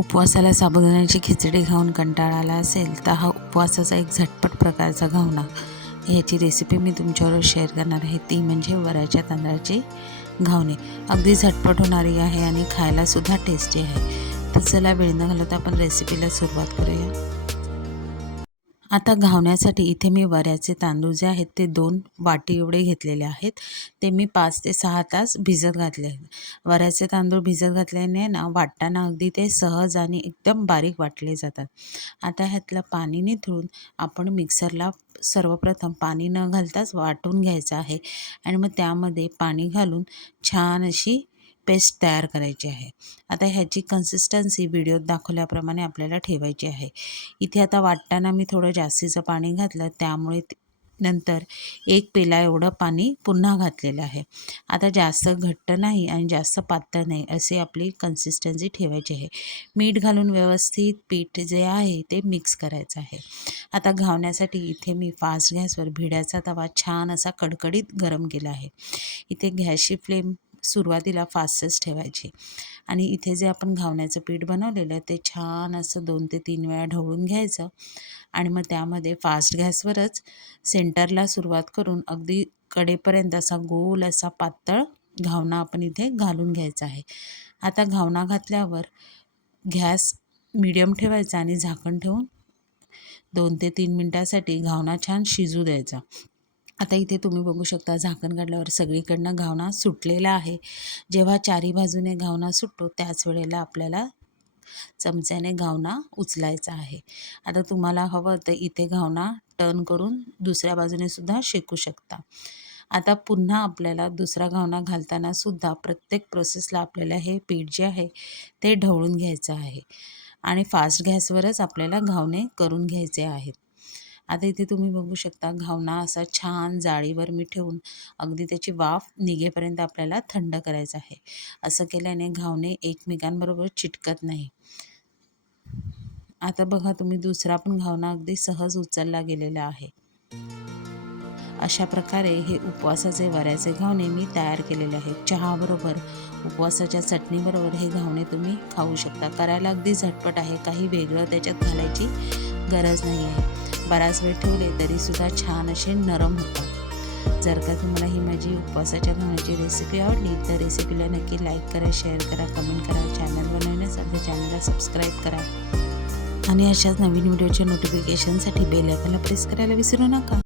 उपवासाला साबुदाण्याची खिचडी खाऊन कंटाळा आला असेल तर हा उपवासाचा एक झटपट प्रकारचा घावना. ह्याची रेसिपी मी तुमच्याबरोबर शेअर करणार आहे. ती म्हणजे वऱ्याच्या तांदळाची घावणे. अगदी झटपट होणारी आहे आणि खायलासुद्धा टेस्टी आहे. तर चला वेळ न घालवता आपण रेसिपीला सुरुवात करूया. आता घावण्यासाठी इथे मी वऱ्याचे तांदूळ जे आहेत ते दोन वाटी एवढे घेतलेले आहेत. ते मी पाच ते सहा तास भिजत घातले. आहेत वऱ्याचे तांदूळ भिजत घातल्याने ना वाटताना अगदी ते सहज आणि एकदम बारीक वाटले जातात. आता ह्यातलं पाणी निथळून आपण मिक्सरला सर्वप्रथम पाणी न घालताच वाटून घ्यायचं आहे. आणि मग त्यामध्ये पाणी घालून छान अशी पेस्ट तयार करायची आहे. आता ह्याची कन्सिस्टन्सी व्हिडिओत दाखवल्याप्रमाणे आपल्याला ठेवायची आहे. इथे आता वाटताना मी थोडं जास्तीचं पाणी घातलं त्यामुळे नंतर एक पेला एवढं पाणी पुन्हा घातलेलं आहे. आता जास्त घट्ट नाही आणि जास्त पातळ नाही असे आपली कन्सिस्टन्सी ठेवायची आहे. मीठ घालून व्यवस्थित पीठ जे आहे ते मिक्स करायचं आहे. आता घावण्यासाठी इथे मी फास्ट गॅसवर भिड्याचा तवा छान असा कडकडीत गरम केला आहे. इथे गॅसची फ्लेम सुरुवातीला फास्टच ठेवायची. आणि इथे जे आपण घावण्याचं पीठ बनवलेलं आहे ते छान असं दोन ते तीन वेळा ढवळून घ्यायचं. आणि मग त्यामध्ये फास्ट गॅसवरच सेंटरला सुरुवात करून अगदी कडेपर्यंत असा गोल असा पातळ घावना आपण इथे घालून घ्यायचा आहे. आता घावना घातल्यावर गॅस मिडियम ठेवायचा आणि झाकण ठेवून दोन ते तीन मिनटासाठी घावना छान शिजू द्यायचा. आता इथे तुम्ही बघू शकता झाकण काढल्यावर सगळीकडनं घावना सुटलेला आहे. जेव्हा चारी बाजूने घावना सुटतो त्याच वेळेला आपल्याला चमच्याने घावना उचलायचा आहे. आता तुम्हाला हवं तर इथे घावना टर्न करून दुसऱ्या बाजूने सुद्धा शेकू शकता. आता पुन्हा आपल्याला दुसरा घावना घालताना सुद्धा प्रत्येक प्रोसेसला आपल्याला हे पीठ जे आहे ते ढवळून घ्यायचं आहे. आणि फास्ट गॅसवरच आपल्याला घावणे करून घ्यायचे आहेत. आता इथे तुम्ही बघू शकता घावना असा छान जाळीवर मी ठेवून अगदी त्याची वाफ निघेपर्यंत आपल्याला थंड करायचं आहे. असं केल्याने घावणे एकमेकांबरोबर चिटकत नाही. आता बघा तुम्ही दुसरा पण घावना अगदी सहज उचलला गेलेला आहे. अशा प्रकारे हे उपवासाचे वऱ्याचे घावणे मी तयार केलेले आहेत. चहाबरोबर उपवासाच्या चटणीबरोबर हे घावणे तुम्ही खाऊ शकता. करायला अगदी झटपट आहे काही वेगळं त्याच्यात घालायची गरज नाही आहे. बराच वेळ ठेवले तरीसुद्धा छान असे नरम होतात. जर का तुम्हाला ही माझी उपवासाच्या घाण्याची रेसिपी आवडली तर रेसिपीला नक्की लाईक करा शेअर करा कमेंट करा चॅनल बनवण्यासाठी चॅनलला सबस्क्राईब करा. आणि अशाच नवीन व्हिडिओच्या नोटिफिकेशनसाठी बेल आयकॉनला प्रेस करायला विसरू नका.